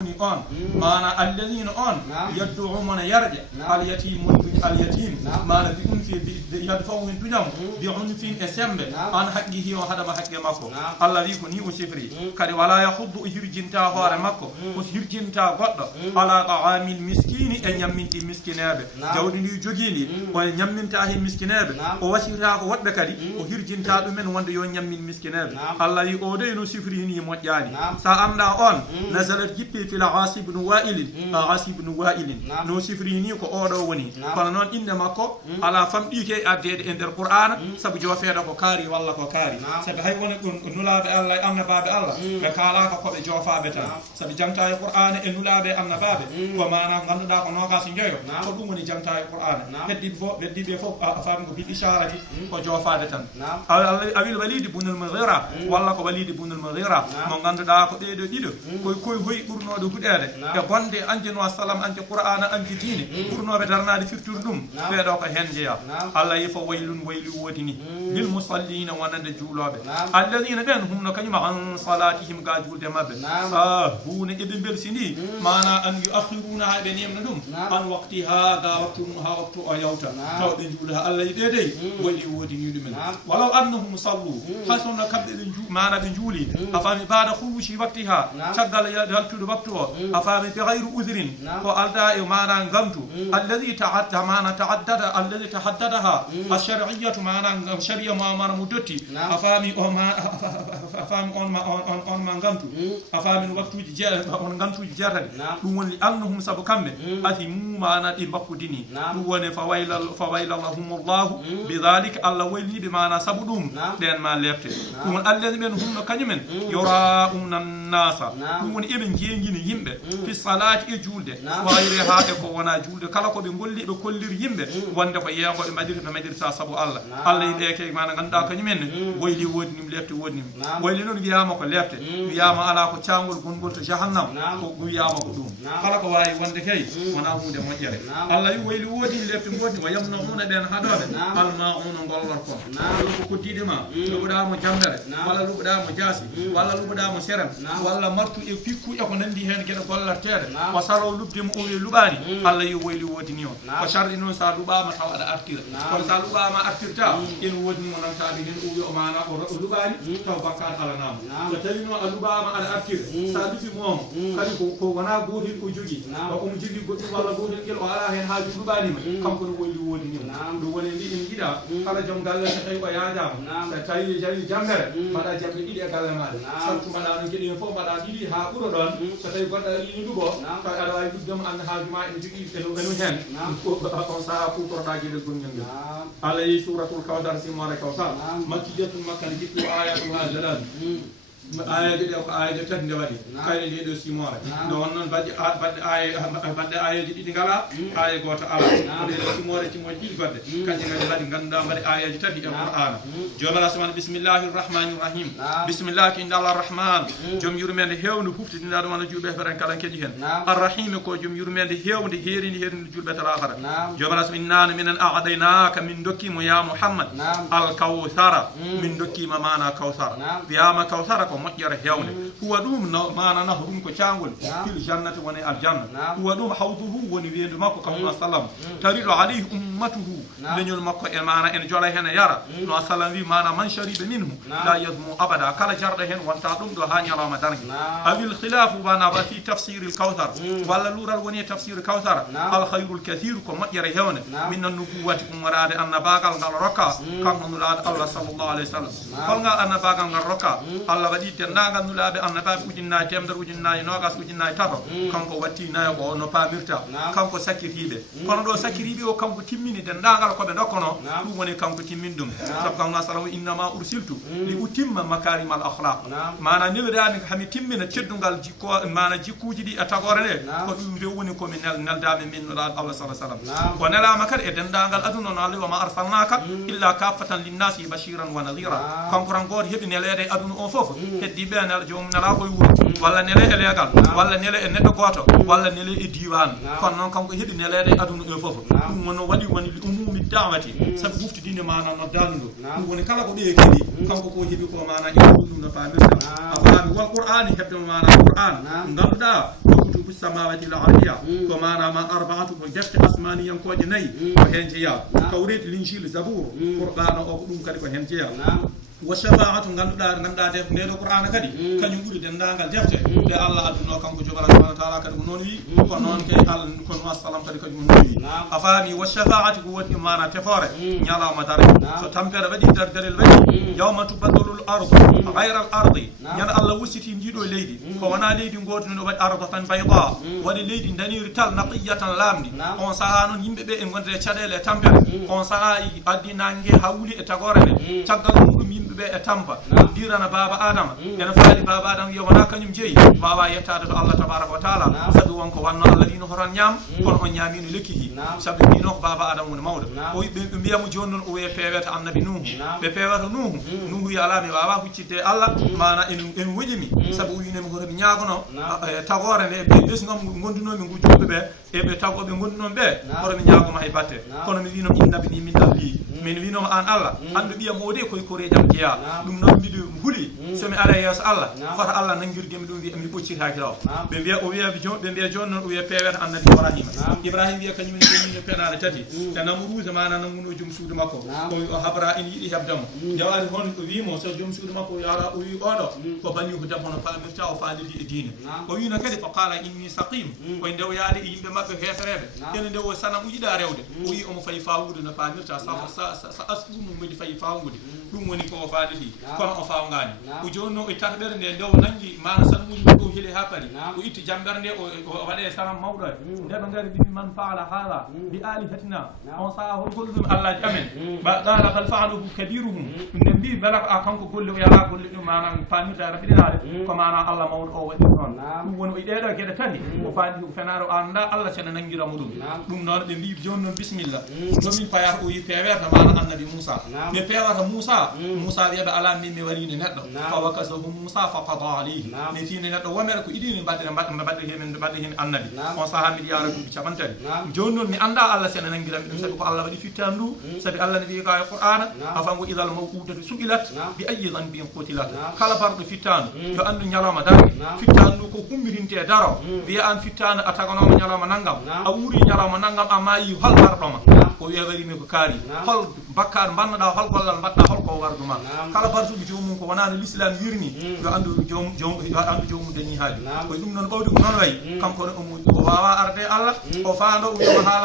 on mana alladhina on yad'umuna yarja al-yatim mana bi unfi bi yadfa'u min dunyam bi unfin esembe an haqqihi wa hadama haqqe makko Allah wi ko ni o sifri kadi wala yahuddu hirjinta hoore makko ko hirjinta goddo ala ta'amil miskini e nyammindi miskinabe jawdi ndi jogindi o nyamminta hin miskinabe o wasira ko wadbe kadi o hirjinta dum men wonde yo nyammin miskinabe Allah wi o de no sifri ni mojjani sa amna on nazalat jippi fil Aasi ibn Wa'il no sifrini ko odo woni kono non inde makko ala famdike addede e der Qur'an sabu jofeeda ko kaari walla ko kaari sabu hay woni nulaabe Allah annabaabe Allah be kala ko be jofaabe tan sabu jangta e Qur'an e nulaabe annabaabe ko mana ganduda ko noga so joyo ko dum woni jangta e Qur'an beddibe fof faam ko bi isharati ko jofaade tan awil Walid ibn al-Mughira walla ko Walid ibn al-Mughira mo ganduda ko beedo dido koy hoy burnodo gudede e bonde anjino salam anje Qur'ana anje diine burnobe darnaade firtur dum beedo ko henjeya Allah yefo waylun waylu wodini lil musallina wonande juulobe alladhina ben humno kanyuma an salatihim ga julde mabbe huna ibn belsini mana an yuakhiruna habe nemna dum an waqtiha ga waqtu ayawta tawbe juulaha Allah yidede wayli wodini dum walaw annahum sallu hasuna kabbe mana be juuli afami baada khuruji waqtiha shagal ya daltudo waqtu afami bi ghayri udhrin ko alda e mana ngamtu alladhi ta'atta mana ta'addada alladhi tahaddadaha ash-shar'iyyatu mana sharia ma mana mudotti afami o ma afami on ma ngamtu afami waqtuji jeer on ngamtuji jeertade dum woni annahum sabu kambe ahimu mana di bakkudini dum woni fa waylallahumullahu bidhalika Allah wayli bi mana sabu dum den ma lefte dum alladhi men humno kanyumen yura'una nasa dum woni eben jengini yimbe fi salati e julde wayre haade ko wona julde kala ko be golli be kollir yimbe wonde ko yeego be madirta sabu Allah yibe ke mana ganda kanyumen wayli wodnim lefte wodnim wayli non wiyama ko lefte wiyama ala ko caangol gongol to jahannam ko wiyama ko dum kala ko wayi wonde kay wona hunde mojjere Allah yi wayli wodi lefte goddi wa yamnuna den hadobe almauna gollor ko ko koddiide ma lubuda mo jambere wala lubuda mo jaasi wala lubuda mo seram wala martu e fikku e ko nandi hen gede gollartede o saro lubde mo o lubani Allah yi wayli wodi ni o ko sharri non sa lubama taw ada artira ko sa lubama artirta en wodi mo nan taade hen o mana o lubani taw bakkar ala nam so tawino a lubama ada artira sa dufi mom kadi ko wona gotil ko jogi ko mo jogi goddo wala gotil gel o ala hen haaju lubani ma kanko no wayli wodi ni do woni ndi en gida kala jom galle so tawi ko yaadama so tawi jawi jambere mada jambe didi e galle ma santu mada no gedi fo mada didi ha buro don so tawi godda ni dugo ka ada way duddam an haaju ma en jogi eno hen ko sa fu torda gede gonngel alay suratul kawthar simara kawthar makkiyatun makkal jikku ayatu hajalan aya de ko aya de tande wadi kayne de do simora don non badde aya de didi ngala aya goto ala de simora ci mo jil godde kanje ngadi wadi ganda wadi aya de tadi e Qur'an jomala asman bismillahir rahmanir rahim bismillahi indallah rahman jom yurmende hewnu hufti dinda do wana jube feren kala keji hen arrahim ko jom yurmende hewndi herindi julbe tala akhara jomala asman inna min a'daynaka min dokki mo ya muhammad al kawthara min dokki ma mana kawthara biyama kawthara ko mojjere hewne huwa dum no mana nahrum ko caangol fil jannati woni al janna huwa dum hawduhu woni wendu makko kam sallam taridu alayhi ummatuhu lenyol makko e mana en jola hen yara no sallam wi mana man shariba minhu la yazmu abada kala jarda hen wonta dum do ha nyalama dangi abil khilaf bana ba fi tafsir al kawthar wala lural woni tafsir al kawthar al khayrul kathir ko mojjere hewne min nubuwati umrade annabagal ngal rokka kam nulad Allah sallallahu alaihi wasallam kol ngal annabagal ngal rokka Allah wadi tendagal nulaabe annabaabe ujunnaay temdar ujunnaay nogas ujunnaay tato kanko watti nayo ko no pamirta kanko sakiribe kono do sakiribe o kanko timmini tendagal ko be dokkono dum woni kanko timmin dum sabu kanko sallallahu inna ma ursiltu li utimma makarim al akhlaq mana neldaami hami timmina ceddungal jikko mana jikkuji di atagore ne ko dum rew woni ko min neldaami min nulad Allah sallallahu alaihi wasallam ko nelama kal e dendagal aduna no Allah wa ma arsalnaka illa kafatan linnasi bashiran wa nadhira kanko ran god hebi nelede aduna o fof heddi be nal jom nala koy wuro walla nele e legal walla nele e neddo goto walla nele e diwan kon non kanko hebi nelede aduna e fof dum wono wadi woni umumi dawati sabu mufti dine mana no danugo dum woni kala ko be kedi kanko ko hebi ko mana e dum no famirta afami wal qur'ani hebdo mana qur'an ngamda kutubu samawati al ardiya ko manama arba'atu ko defte asmaniyan ko nayi ko hen jeya tawret l'injil zabur qur'an o dum kadi ko hen jeya wa shafa'atu ganduda def ndedo qur'ana kadi kanyum buri dendagal defte de Allah adduno kanko jogara subhanahu wa ta'ala kadi ko non wi ko non ke al ko wassalam kadi ko non wi afami wa shafa'atu ko woni mana tefore nyala ma dare so tampere wadi dardarel wadi yawma tubaddalu al ardu ghayra al ardi nyana Allah wusiti ndido leydi ko wana leydi goto no wadi ardatan bayda wadi leydi daniri tal naqiyatan lamdi on saha non yimbe be en gonde cadele tampere on saha addi nange hawli e tagore ne caggal dum be e tampa dirana baba adama ena faali baba adama yo wana kanyum jeyi baba yettade to Allah tabaraka wa taala sabi wonko wanno Allah dino horon nyam kono on nyamino lekkihi sabi dino ko baba adama woni mawdo o be biyamu jonnon o we peweta annabi nuhu be pewata nuhu ya alami baba huccide Allah mana en wujimi sabi uyine mo horon nyaagono tagore ne be desngam gonduno mi ngujjobe be e be tagobe gonduno be horon nyaagoma hay batte kono mi wino innabi ni min dalli min wino an Allah ando biyam o de koy kore jam jeya dum non bidu huli somi ala yeso Allah fota Allah nangirgemi dum wi mi boccitaaki raw be biya o wiya be biya jonnon o wiya peweta annabi Ibrahim wiya kanyum ni penale tati ta namruuza mana nanguno jum suudu makko o habra in yidi hebdam jawari hon ko wi mo so jum suudu makko yara o wi odo ko bani ko dabbono paamirta o faandi diine o wi no kadi fa qala inni saqim ko ndew yaade yimbe makko hefrebe ene ndew sanam uyida rewde o wi o mo fay faawude no paamirta sa asbu mo medi fay faawude dum woni ko faadi kono o faawngani o jonno o tahdere nde ndew nangi mana sanmuji ko hili hapari o itti jamberde o wade sanam mawdo nde be ngari bi man faala hala bi alihatina on sa hol gollum Allah amen ba qala fal fa'aluhu kabiruhum nde bi bala kanko golle o yala golle dum manam pamita rabbinaade ko mana Allah mawdo o wadi non dum woni o deedo gede tani o faandi o fenaro anda Allah sene nangira mudum dum non be bi jonno bismillah domin payar o yi pewata mana annabi Musa be pewata Musa wi'aɓe ala min mi warini neɗɗo fa wakasahu Musa fa qada alayhi mi fini neɗɗo womere ko idini mbaɗde hen annabi on saha miɗi yara duuɓi capantati joni noon mi anda Allah sene nangirami ɗum sabi ko Allah waɗi fittan ndu sabi Allah ne wi'i ka e qur'ana afango idal mawqudatu su'ilat bi ayyi dhanbin qutilat kala barɗo fittanu yo andu ñalawma darde fittanu ndu ko hummirinte daro wiya an fittanu a taganoma ñalawma naggam a wuuri ñalawma naggam a maayi hol warɗoma ko wiya warimi ko kaari hol bakkar bannoɗa hol gollal mbaɗɗa holko warduma kala bartuɓe jomum ko wonano l'islam yirni yo andu jomum dañi haali koye ɗum noon ɓawdi ko noon wayi kanko o wawa arde Allah o faando o haala